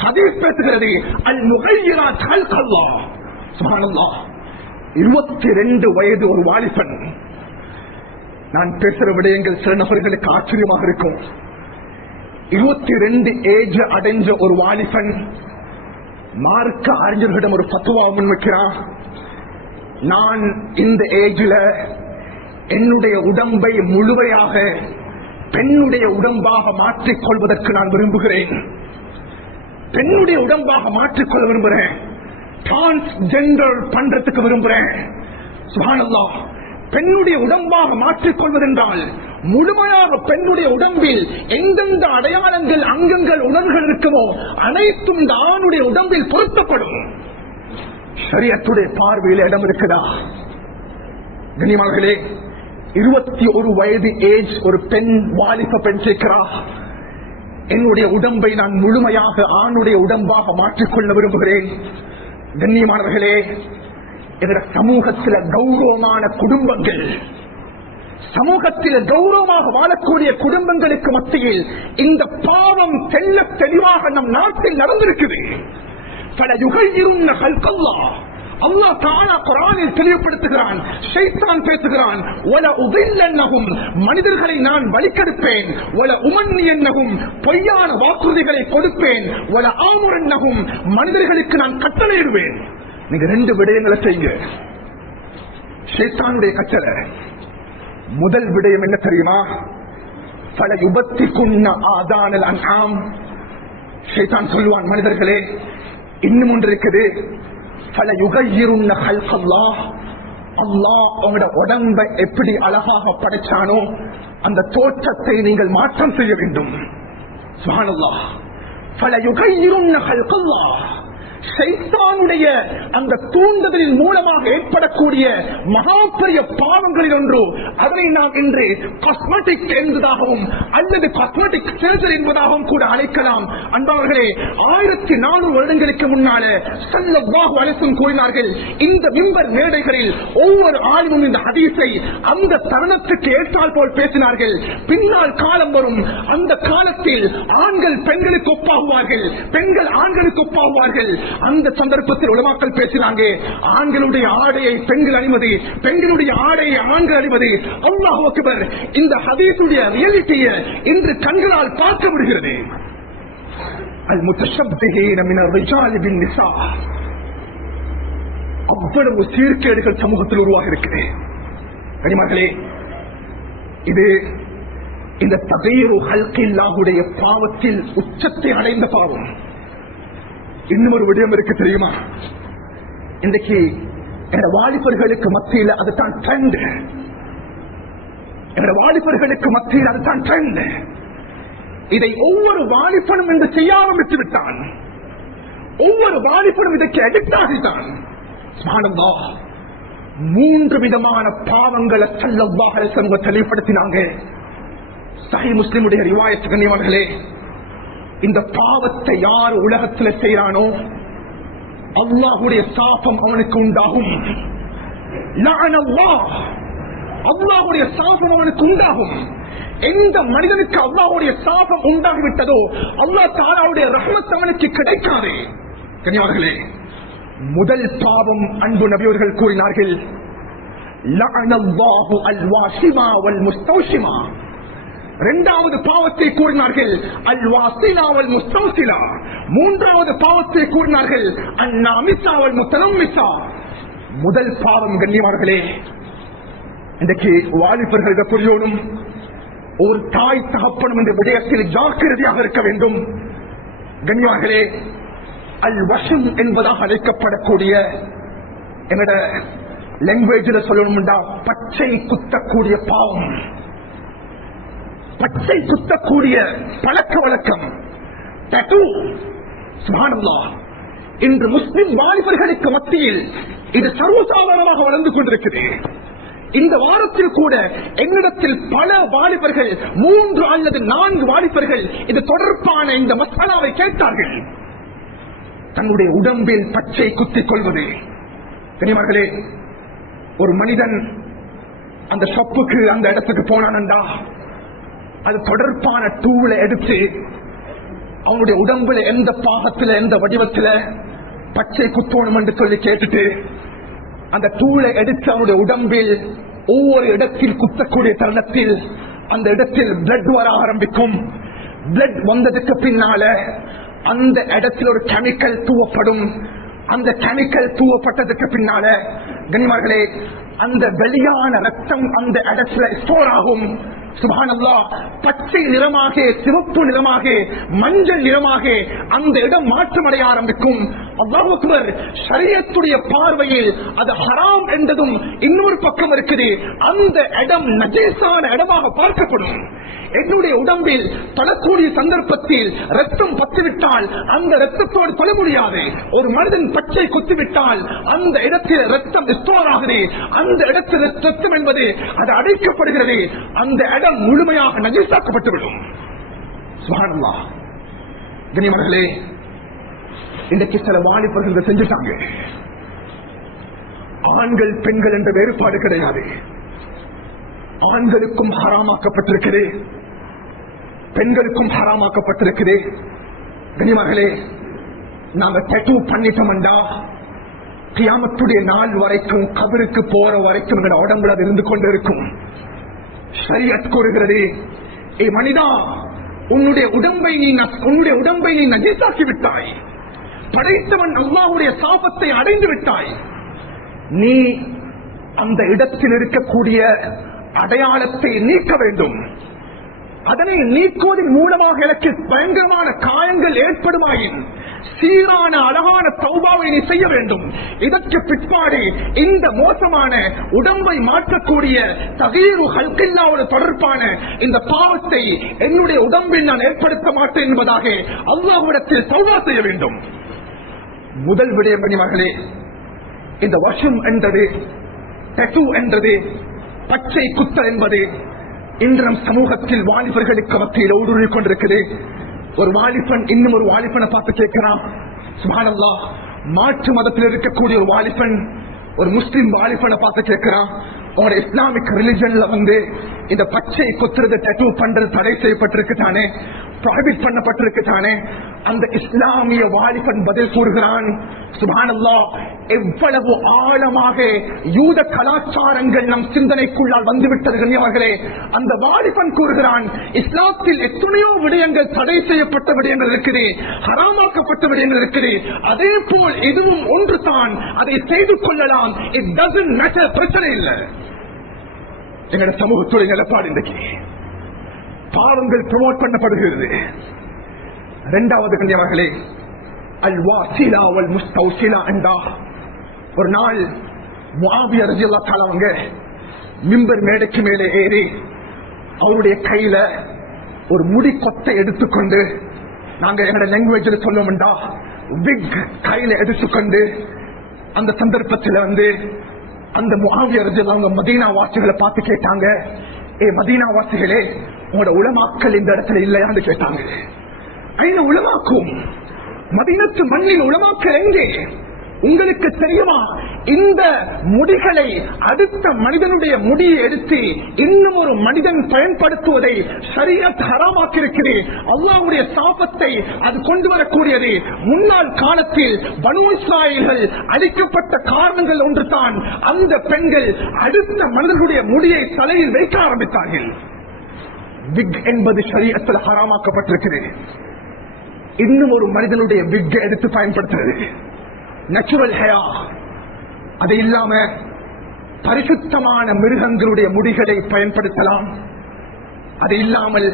ஹதீஸ் பேசுகிறது, அல் முகய்யிராத் ஹல்கல்லாஹ். சுப்ஹானல்லாஹ். 22 வயது ஒரு வாலிபன். நான் பேசுற விடயங்கள் சில நபர்களுக்கு ஆச்சரியமாக இருக்கும். 22 ஏஜ் அடைஞ்ச ஒரு வாலிபன் மார்க்க அறிஞர்களிடம் ஒரு ஃபத்வா முன்வைக்கிறான். நான் இந்த ஏஜ்ல என்னுடைய உடம்பை முழுமையாக பெண்ணுடைய உடம்பாக மாற்றிக் கொள்வதற்கு நான் விரும்புகிறேன். பெண்ணுடைய உடம்பாக மாற்றிக்கொள்ள விரும்புகிறேன். டிரான்ஸ்ஜெண்டர் பண்றதுக்கு விரும்புகிறேன். சுப்ஹானல்லாஹ். பெண்ணுடைய உடம்பாக மாற்றிக்கொள்வதென்றால் முழுமையாக பெண்ணுடைய உடம்பில் எந்தெந்த அடையாளங்கள், அங்கங்கள், உணர்வுகள் இருக்குமோ அனைத்தும் இந்த ஆணுடைய உடம்பில் பொருத்தப்படும். ஷரியத்துடைய பார்வையில் இடம் இருக்குதா? கனிமார்களே, 21 வயது ஏஜ் ஒரு பெண், வாலிப பெண் சேர்க்கிறா, என்னுடைய உடம்பை நான் முழுமையாக ஆணுடைய உடம்பாக மாற்றிக்கொள்ள விரும்புகிறேன். கண்ணியமானவர்களே, என்ற சமூகத்தில் கௌரவமான குடும்பங்கள், சமூகத்தில் கௌரவமாக வாழக்கூடிய குடும்பங்களுக்கு மத்தியில் இந்த பாவம் தெல்ல தெளிவாக நம் நாட்டில் நடந்திருக்குது. பல யுகையிருந்த ஹல்கல்லாஹ். அல்லாஹ் தஆலா குர்ஆனில் தெளிவுபடுத்துகிறான். ஷைத்தான் பேசுகிறான், வல உதில்லன்னஹும், மனிதர்களை நான் வழிகெடுப்பேன், வல உமன்னியன்னஹும், பொய்யான வாக்குறுதிகளை கொடுப்பேன், வல ஆமுரன்னஹும், மனிதர்களுக்கு நான் கட்டளையிடுவேன். நீங்க 2 விடயங்களை செய்யுங்க. ஷைத்தானுடைய கட்டளை. முதல் விடயம் என்ன தெரியுமா? பல யுபத்திக்குன்ன ஆதானல் அன்ஆம். ஷைத்தான் சொல்லுவான், மனிதர்களே இன்னும் ஒன்று இருக்குது, பல யுகையிருன்ன ஹல்கல்லாஹ். அல்லாஹ் உங்களோட உடம்பை எப்படி அழகாக படைச்சானோ அந்த தோற்றத்தை நீங்கள் மாற்றம் செய்ய வேண்டும். சுப்ஹானல்லாஹ். பல யுகையிருன்ன ஹல்கல்லாஹ். ஷைத்தானுடைய அந்த தூண்டுதலின் மூலமாக ஏற்படக்கூடிய மகாபெரிய பாவங்களில் ஒன்று. அதனை நாம் இன்று காஸ்மெட்டிக் என்பதாகவும் அல்லது காஸ்மெட்டிக் சர்ஜரி என்பதாகவும் கூட அழைக்கலாம். அன்பவர்களே, 1400 வருடங்களுக்கு முன்னால ஸல்லல்லாஹு அலைஹி வஸல்லம் கூறினார்கள், இந்த மிம்பர் மேடைகளில் ஒவ்வொரு ஆளுமும் இந்த ஹதீஸை அந்த தருணத்துக்கு ஏற்றால் போல் பேசினார்கள். பின்னால் காலம் வரும், அந்த காலத்தில் ஆண்கள் பெண்களுக்கு ஒப்பாகுவார்கள், பெண்கள் ஆண்களுக்கு ஒப்பாகுவார்கள். அந்த சந்தர்ப்பத்தில் உலமாக்கள் பேசினாங்க, ஆண்களுடைய ஆடையை பெண்கள் அணிவது, பெண்களுடைய ஆடையை ஆண்கள் அணிவது. அல்லாஹ் அக்பர். இந்த ஹதீஸுடைய ரியாலிட்டியை இன்று கண்களால் பார்க்க முடிகிறது. அல் முத்தஷப்பிஹீன மினர் ரிஜாலி பின் நிசா. அவ்வளவு சீர்கேடுகள் சமூகத்தில் உருவாகி இருக்கிறது. கனிமர்களே, இது இந்த தகீரு ஹல்கில்லாஹுடைய பாவத்தில் உச்சத்தை அடைந்த பாவம். இன்னும் ஒரு விடயம் இருக்கு தெரியுமா? இன்றைக்கு எங்க வாலிபர்களுக்கு மத்தியில் அதுதான் ட்ரெண்ட். எங்க வாலிபர்களுக்கு மத்தியில் அதுதான் ட்ரெண்ட். இதை ஒவ்வொரு வாலிபனும் என்று செய்யாமல் விட்டுவிட்டான். ஒவ்வொரு வாலிபனும் இதற்கு அடிக்ட் ஆகிட்டான். சுப்ஹானல்லாஹ். 3 விதமான பாவங்களை ஸல்லல்லாஹு அலைஹி வஸல்லம் தெளிவுபடுத்தினாங்க. சஹீஹ் முஸ்லிமுடைய ரிவாயத் கண்ணியவான்களே, இந்த பாவத்தை யார் உலகத்தில் செய்யறானோ அல்லாஹ்வுடைய சாபம் அவனுக்கு உண்டாகும். லஅனல்லாஹ், அல்லாஹ்வுடைய சாபம் அவனுக்கு உண்டாகும். எந்த மனிதனுக்கு அல்லாஹ்வுடைய சாபம் உண்டாகிவிட்டதோ அல்லாஹ் தஆலாவுடைய ரஹ்மத் அவனுக்கு கிடைக்காது. கண்ணியவான்களே, முதல் பாவம் அன்பு நபியவர்கள் கூறினார்கள், லஅனல்லாஹு அல் வாசிமா வல் முஸ்தௌசிமா. இரண்டாவது பாவத்தை கூறினார்கள், அல் வாசிலா வல் முஸ்தௌசிலா. மூன்றாவது பாவத்தை கூறினார்கள், அந்நாமிசா வல் முத்தனம்மிசா. முதல் பாவம் கண்ணியவான்களே, இன்றைக்கு வாலிபர்கள் புரியணும், ஒரு தாய் தகப்பனும் இந்த விடயத்தில் ஜாக்கிரதையாக இருக்க வேண்டும். கண்ணியவான்களே, அல் வஷம் என்பதாக அழைக்கப்படக்கூடிய, என்னோட லாங்குவேஜில் சொல்லணும்டா, பச்சை குத்தக்கூடிய பாவம், பச்சை குத்தக்கூடிய பழக்க வழக்கம், டேட்டூ. சுப்ஹானல்லாஹ், இன்று முஸ்லிம் வாலிபர்களுக்கு மத்தியில் இது சர்வசாதாரணமாக வளர்ந்து கொண்டிருக்கிறது. இந்த வாரத்தில் கூட என்னிடத்தில் பல வாலிபர்கள், 3 அல்லது 4 வாலிபர்கள் இது தொடர்பான இந்த மசாலாவை கேட்டார்கள். தன்னுடைய உடம்பில் பச்சை குத்திக் கொள்வது. கனிமர்களே, ஒரு மனிதன் அந்த ஷாப்புக்கு அந்த இடத்துக்கு போனான்டா, அது தொடர்பான டூலை எடுத்து அவனுடைய உடம்புல எந்த பாகத்துல எந்த வடிவத்துல பச்சை குத்தோணும் என்று சொல்லி கேட்டுட்டு அந்த டூலை எடுத்து அவனுடைய உடம்பில் ஒவ்வொரு இடத்தில் குத்தக்கூடிய தருணத்தில் அந்த இடத்தில் பிளட் வர ஆரம்பிக்கும். பிளட் வந்ததுக்கு பின்னால அந்த இடத்தில் ஒரு கெமிக்கல் தூவப்படும். அந்த கெமிக்கல் தூவப்பட்டதுக்கு பின்னால கண்ணியமார்களே, அந்த வெளியான ரத்தம் அந்த இடத்துல ஸ்டோர் ஆகும். சுப்ஹானல்லாஹ், பச்சை நிறமாக, சிவப்பு நிறமாக, மஞ்சள் நிறமாக அந்த இடம் மாற்றமடைய ஆரம்பிக்கும். அல்லாஹ் அக்பர். ஷரியத்துடைய பார்வையில் அது ஹராம் என்றதும் இன்னொரு பக்கம் இருக்குது, அந்த இடம் நஜீஸான இடமாக பார்க்கப்படும். என்னுடைய உடம்பில் படக்கூடிய சந்தர்ப்பத்தில் ரத்தம் பத்துவிட்டால் அந்த ரத்தத்தோடு தொட முடியாது. ஒரு மனிதன் பச்சை குத்திவிட்டால் அந்த இடத்தில் ரத்தம் ஸ்டோர் ஆகுது. அந்த இடத்தில் ரத்தம் என்பது அது அடைக்கப்படுகிறது. அந்த இடம் முழுமையாக நஜீஸாக்கப்பட்டுவிடும். சுப்ஹானல்லாஹ். கண்ணியமானவர்களே, இன்றைக்கு சில வாலிபர்கள் செஞ்சுட்டாங்க. ஆண்கள் பெண்கள் என்ற வேறுபாடு கிடையாது. ஆண்களுக்கும் ஹராமாக்கப்பட்டிருக்கிறது, பெண்களுக்கும் ஹராமாக்கப்பட்டிருக்கிறது. கண்ணியமானவர்களே, நாங்க டேட்டூ பண்ணிட்டோம்டா கியாமத்துடைய நாள் வரைக்கும், கபருக்கு போற வரைக்கும் எங்களோட உடம்புல அது இருந்து கொண்டு இருக்கும். ஷரியத் கூறுகிறது, ஏ மனிதா, உன்னுடைய உடம்பை நீ நஜீஸாக்கி விட்டாய். படைத்தவன் அல்லாஹ்வுடைய சாபத்தை அடைந்து விட்டாய். நீ அந்த இடத்தில் இருக்கக்கூடிய அடையாளத்தை நீக்க வேண்டும். அதனை நீக்குவதன் மூலமாக எனக்கு பயங்கரமான காயங்கள் ஏற்படுமாயின் சீரான அழகான தௌபாவை நீ செய்ய வேண்டும். இதற்கு பிற்பாடு இந்த மோசமான உடம்பை மாற்றக்கூடிய தகீரு ஹல்கில்லாவோடு தொடர்பான இந்த பாவத்தை என்னுடைய உடம்பில் நான் ஏற்படுத்த மாட்டேன் என்பதாக அல்லாஹ்விடத்தில் தௌபா செய்ய வேண்டும். முதல் விடயம் மகளே, இந்த வஷம் என்றது, டேட்டூ என்றது, பச்சை குத்தல் என்பது இன்றும் சமூகத்தில் வாலிபர்களுக்கு மத்தியில் ஊடுருவி கொண்டிருக்கிறது. ஒரு வாலிபன் இன்னும் ஒரு வாலிபனை பார்த்து கேட்கிறான். சுப்ஹானல்லாஹ், மாற்று மதத்தில் இருக்கக்கூடிய ஒரு வாலிபன் ஒரு முஸ்லிம் வாலிபனை பார்த்து கேட்கிறான், உங்களோட இஸ்லாமிக் ரிலிஜன்ல இந்த பச்சை குத்துறது, டேட்டூ பண்றது தடை செய்யப்பட்டிருக்கு தானே, ப்ராஹிபிட் பண்ணப்பட்டிருக்கு தானே? அந்த இஸ்லாமிய வாலிபன் பதில் கூறுகிறான், சுப்ஹானல்லாஹ், எவ்வளவு ஆழமாக யூத கலாச்சாரங்கள் நம் சிந்தனைக்குள்ளால் வந்துவிட்டது கண்ணியவர்களே. அந்த வாலிபன் கூறுகிறான், இஸ்லாத்தில் எத்தனையோ விடயங்கள் தடை செய்யப்பட்ட விடயங்கள் இருக்குது, ஹராமாக்கப்பட்ட விடயங்கள் இருக்குது, அதே போல் இதுவும் ஒன்று தான், அதை செய்து கொள்ளலாம், இட் டசன்ட் மேட்டர், பிரச்சனை இல்லை. எங்களோட சமூகத்துடைய நிலப்பாடு இன்றைக்கு பாவங்கள் ப்ரமோட் பண்ணப்படுகிறது. இரண்டாவது கண்ணியவர்களே, அல் வாசிலா வல் முஸ்தௌசிலா என்றா, ஒரு நாள் முஆவியா ரலியல்லாஹு தஆலா அவங்க மிம்பர் மேடைக்கு மேலே ஏறி அவருடைய கையில ஒரு முடி கொத்தை எடுத்துக்கொண்டு, நாங்க எங்களோட லாங்குவேஜில் சொல்லணும்டா விக் கையில எடுத்துக்கொண்டு அந்த சந்தர்ப்பத்தில் அந்த முஆவியா ரலியல்லாஹு அன்ஹு மதீனா வாசிகளை பார்த்து கேட்டாங்க, மதீனா வாசிகளே, உங்களோட உலமாக்கள் இந்த இடத்துல இல்லையான்னு கேட்டாங்க. ஐன உலமாக்கும், மதீனத்து மண்ணில் உலமாக்கள் எங்கே? உங்களுக்கு தெரியுமா, இந்த முடிகளை அடுத்த மனிதனுடைய முடியை எடுத்து இன்னும் ஒரு மனிதன் பயன்படுத்துவதை ஷரியத் ஹராமாக்கி இருக்கிறது. அல்லாஹ்வுடைய சாபத்தை அது கொண்டு வரக்கூடியது. முன்னாள் காலத்தில் பனூ இஸ்ராயீல்கள் அழிக்கப்பட்ட காரணங்கள் ஒன்று தான், அந்த பெண்கள் அடுத்த மனிதனுடைய முடியை தலையில் வைக்க ஆரம்பித்தார்கள். விக் என்பது ஷரியத்தில் ஹராமாக்கப்பட்டிருக்கிறது. இன்னும் ஒரு மனிதனுடைய விக் எடுத்து பயன்படுத்துறது நேச்சுரல் ஹேயா. அது இல்லாம பரிசுத்தமான மிருகங்களுடைய முடிகளை பயன்படுத்தலாம். அது இல்லாமல்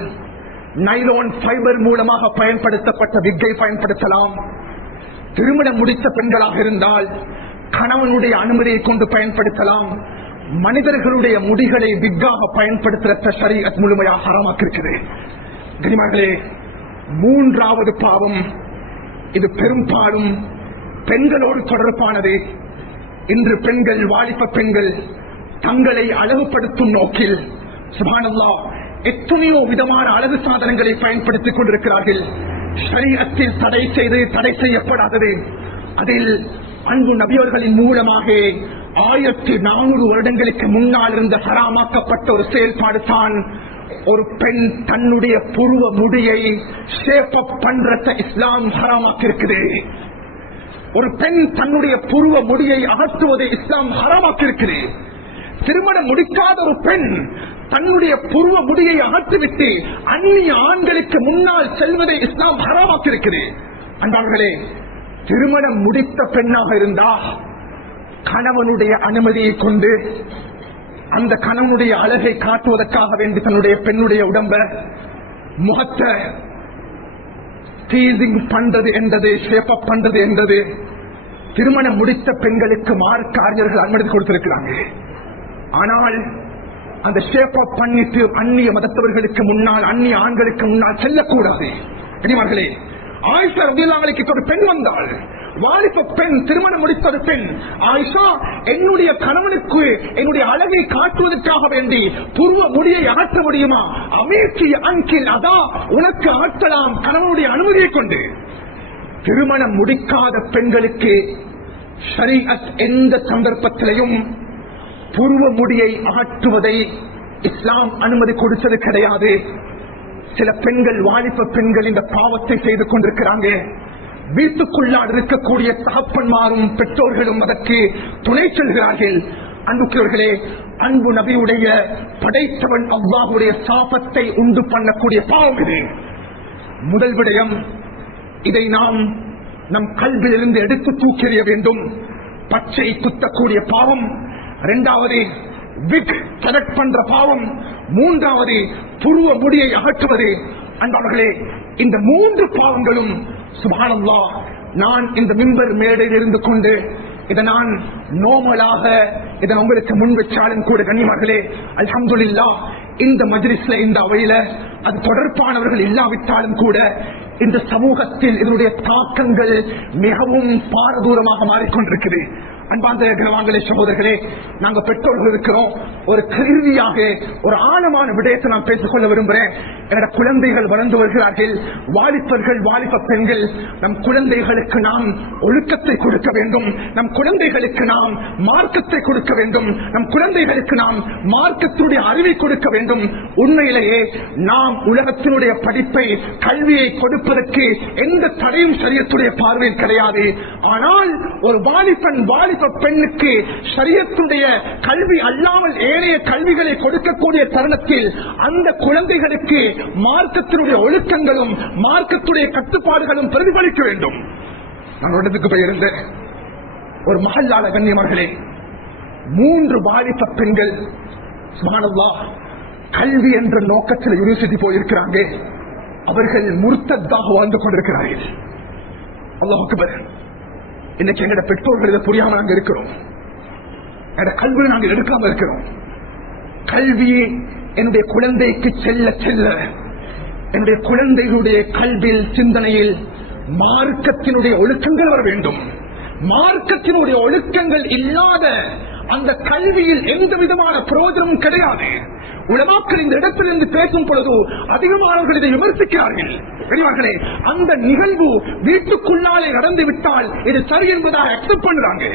நைலோன் ஃபைபர் மூலமாக பயன்படுத்தப்பட்ட விக்கை பயன்படுத்தலாம். திருமணம் முடித்த பெண்களாக இருந்தால் கணவனுடைய அனுமதியை கொண்டு பயன்படுத்தலாம். மனிதர்களுடைய முடிகளை விக்காக பயன்படுத்த ஷரீஅத் முழுமையாக ஹராமாக்கிருக்கிறது. கனிமர்களே, மூன்றாவது பாவம், இது பெரும்பாலும் பெண்களோடு தொடர்பானது. இன்று பெண்கள், வாலிப பெண்கள் தங்களை அழகுபடுத்தும் நோக்கில் சுப்ஹானல்லாஹ் எத்தனையோ விதமான அழகு சாதனங்களை பயன்படுத்திக் கொண்டிருக்கிறார்கள். ஷரீஅத்தில் தடை செய்யப்படாதது. அதில் அன்பு நபியவர்களின் மூலமாக 1400 வருடங்களுக்கு முன்னால் இருந்த ஹராமாக்கப்பட்ட ஒரு செயல்பாடு தான் ஒரு பெண் தன்னுடைய புருவ முடியை ஷேப் அப் பண்றத இஸ்லாம் ஹராமாக்கி இருக்குது. ஒரு பெண் தன்னுடைய புருவ முடியை அகற்றுவதை இஸ்லாம் ஹராமாக்கி இருக்கிறது. திருமணம் முடிக்காத ஒரு பெண் தன்னுடைய புருவ முடியை அகற்றிவிட்டு அந்நிய ஆண்களுக்கு முன்னால் செல்வதை இஸ்லாம் ஹராமாக்கி இருக்கிறது. அன்பார்களே, திருமணம் முடித்த பெண்ணாக இருந்தா கணவனுடைய அனுமதியை கொண்டு அந்த கணவனுடைய அழகை காட்டுவதற்காக வேண்டி தன்னுடைய பெண்ணுடைய உடம்ப முகத்தை டீசிங் பண்றது என்றது, ஷேப் அப் பண்றது என்றது திருமணம் முடித்த பெண்களுக்கு மார்க்க அறிஞர்கள் அனுமதி கொடுத்திருக்கிறாங்க. ஆனால் அந்த ஷேப் அப் பண்ணிட்டு அந்நிய மதத்தவர்களுக்கு முன்னால், அந்நிய ஆண்களுக்கு முன்னால் செல்லக்கூடாது. கனிமார்களே, ஆயிஷா ரலியல்லாஹு அன்ஹா ஒரு பெண் வந்தாள், வாலிப பெண், திருமணம் முடித்த ஒரு பெண். ஆயிஷா, என்னுடைய கணவனுக்கு என்னுடைய அழகை காட்டுவதற்காக வேண்டி புருவ முடியை அகற்ற முடியுமா? அமீர்ச்சி அங்கில், அதா உனக்கு அகற்றலாம் கணவனுடைய அனுமதியை கொண்டு. திருமணம் முடிக்காத பெண்களுக்கு ஷரீஅத் எந்த சந்தர்ப்பத்திலையும் புருவ முடியை அகற்றுவதை இஸ்லாம் அனுமதி கொடுத்தது கிடையாது. சில பெண்கள், வாலிப பெண்கள் இந்த பாவத்தை செய்து கொண்டிருக்கிறாங்க. வீட்டுக்குள்ளால் இருக்கக்கூடிய தகப்பன்மாரும் பெற்றோர்களும் அதற்கு துணை செல்கிறார்கள். அன்புக்குரியவர்களே, அன்பு நபியுடைய படைத்தவன் அல்லாஹ்வுடைய சாபத்தை உண்டு பண்ணக்கூடிய பாவம் இது. முதல் விடயம், இதை நாம் நம் கல்வியிலிருந்து எடுத்து தூக்கெறிய வேண்டும். பச்சை குத்தக்கூடிய பாவம். இரண்டாவது, விக் செலக்ட் பண்ற பாவம். மூன்றாவது, புருவ முடியை அகற்றுவது. அன்பர்களே, இந்த மூன்று பாவங்களும் சுப்ஹானல்லாஹ், நான் இந்த மிம்பர் மேடையில் இருந்து கொண்டு இதை நான் நோமலாக இதை உங்களுக்கு முன் வச்சாலும் கூட கண்ணியமார்களே, அல்ஹம்துலில்லாஹ், இந்த மஜ்லிஸ்ல, இந்த அவையில அது தொடர்பானவர்கள் இல்லாவிட்டாலும் கூட இந்த சமூகத்தில் இதனுடைய தாக்கங்கள் மிகவும் பாரதூரமாக மாறிக்கொண்டிருக்கிறது. அன்பார்ந்த கிரவாங்களே, சகோதரர்களே, நாங்க பெற்றோர்கள் இருக்கிறோம். ஒரு கல்வியாக ஒரு ஆழமான விடயத்தை நான் பேசிக்கொள்ள விரும்புகிறேன். என்னோட குழந்தைகள் வளர்ந்து வருகிறார்கள், வாலிபர்கள், வாலிப பெண்கள். நம் குழந்தைகளுக்கு நாம் ஒழுக்கத்தை கொடுக்க வேண்டும். நம் குழந்தைகளுக்கு நாம் மார்க்கத்தை கொடுக்க வேண்டும். நம் குழந்தைகளுக்கு நாம் மார்க்கத்தினுடைய அறிவை கொடுக்க வேண்டும். உண்மையிலேயே நாம் உலகத்தினுடைய படிப்பை, கல்வியை கொடுப்பதற்கு எந்த தடையும் ஷரியத்துடைய பார்வையில் கிடையாது. ஆனால் ஒரு வாலிபன், வாலிப பெண்ணுக்கு ஷரியத்துடைய கல்வி அல்லாமல் ஏனைய கல்விகளை கொடுக்கக்கூடிய தருணத்தில் அந்த குழந்தைகளுக்கு மார்க்கத்தினுடைய ஒழுக்கங்களும் மார்க்கத்துடைய கட்டுப்பாடுகளும் பிரதிபலிக்க வேண்டும். நான் இடத்துக்கு போயிருந்த ஒரு மஹல்லால கண்ணியமார்களே, 3 வாலிப பெண்கள் சுப்ஹானல்லாஹ் கல்வி என்ற நோக்கத்தில் யூனிவர்சிட்டி போயிருக்கிறாங்க. அவர்கள் முர்த்தத்தாக வாழ்ந்து கொண்டிருக்கிறார்கள். அல்லாஹ் அக்பர். இன்னைக்கு எங்கட பெற்றோர்கள் இதை புரியாம நாங்க இருக்கிறோம். எங்கட கல்வியை நாங்கள் எடுக்காம இருக்கிறோம். கல்வியை என்னுடைய குழந்தைக்கு செல்ல செல்ல என்னுடைய குழந்தைகளுடைய கல்வியில், சிந்தனையில் மார்க்கத்தினுடைய ஒழுக்கங்கள் வர வேண்டும். மார்க்கத்தினுடைய ஒழுக்கங்கள் இல்லாத அந்த கல்வியில் எந்த விதமான பிரயோஜனமும் கிடையாது. உலமாக்கள் இந்த இடத்திலிருந்து பேசும் பொழுது அதிகமானவர்கள் இதை விமர்சிக்கிறார்கள். பெரியவர்களே, அந்த நிகழ்வு வீட்டுக்குள்ளாலே நடந்து விட்டால் இது சரி என்பதாக அக்செப்ட் பண்றாங்க.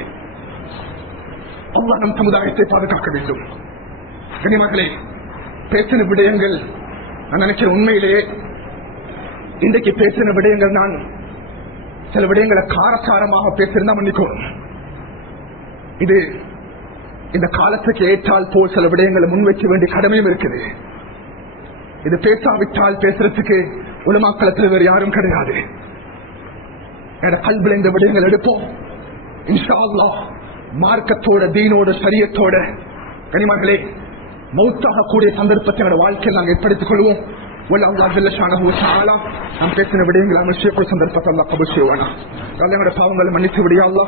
அல்லாஹ் நம் சமுதாயத்தை பாதுகாக்க வேண்டும். கனிமகளே, பேசின விடயங்கள் நான் நினைக்கிறேன், உண்மையிலேயே இன்றைக்கு பேசின விடயங்கள், நான் சில விடயங்களை காரசாரமாக பேசியிருந்தா மன்னிக்கணும். இது இந்த காலத்துக்கு ஏற்றால் போல் சில விடயங்களை முன்வைக்க வேண்டிய கடமையும் இருக்குது. இது பேசாவிட்டால் பேசுறதுக்கு உலமாக்களத்தில் வேறு யாரும் கிடையாது. கல்வில இந்த விடயங்கள் எடுப்போம். இன்ஷா அல்லாஹ் மார்க்கத்தோட, தீனோட, ஷரியத்தோட கனிமகளே மௌத்தாக கூடிய சந்தர்ப்பத்தை வாழ்க்கையில் நாங்கள் ஏற்படுத்திக் கொள்வோம். நாம் பேசின விடயங்கள் சந்தர்ப்பத்தை அல்லா கபூல் செய்வானா. எங்களோட பாவங்களை மன்னித்து விடியா அல்லா.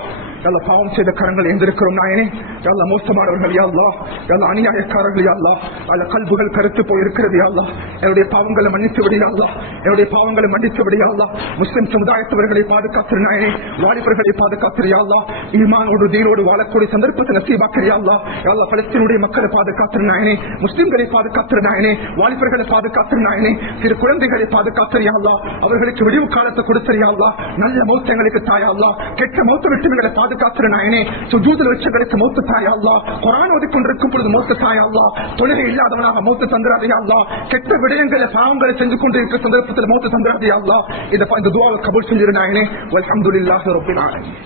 எல்லா பாவம் செய்த கரங்கள் எந்திருக்கிறோம் நாயனே. எல்லா மோசமானவர்கள் யாழ்லா, எல்லா அநியாயக்காரர்கள் யாழ்லா, எல்லா கல்புகள் கருத்து போயிருக்கிறது யாழ்லா. என்னுடைய பாவங்களை மன்னித்து விடியா அல்லா, என்னுடைய பாவங்களை மன்னித்து விடியா அல்லா. முஸ்லிம் சமுதாயத்தவர்களை பாதுகாத்து நாயனே, வாலிபர்களை பாதுகாத்து யாழ்லா. ஈமானோடு தீனோடு வாழக்கூடிய சந்தர்ப்பத்தை நசீபாக்கிறியா அல்லா. எல்லா பலஸ்தீனுடைய மக்களை பாதுகாத்து நாயனே, முஸ்லிம்களை பாதுகாத்து நாயனே, வாலிபர்களை பாதுகாத்து நாயனே, சிறு குழந்தைகளை பாதுகாத்தறியா அல்லா. அவர்களுக்கு விடிவு காலத்தை கொடுத்தறியா அல்லா. நல்ல மௌத்தங்களுக்கு தாயா அல்லா. கெட்ட மௌத்த விட்டுகளை பாதுகாத்துற நாயனே. சுஜூதில் வச்சங்களுக்கு மௌத்த தாயா அல்லா. குர்ஆன் ஓதிக்கொண்டிருக்கும் பொழுது மௌத்த தாயா அல்லா. தொழுகை இல்லாதவனாக மௌத்த தந்திராதையா அல்லா. கெட்ட விடயங்களை பாவங்களை செஞ்சு கொண்டிருக்கிற சந்தர்ப்பத்தில் மௌத்த தந்திராதையா அல்லா. இந்த துஆவை கபூல் செஞ்சிரு நாயனே. வல்ஹம்துலில்லாஹி ரப்பில் ஆலமீன்.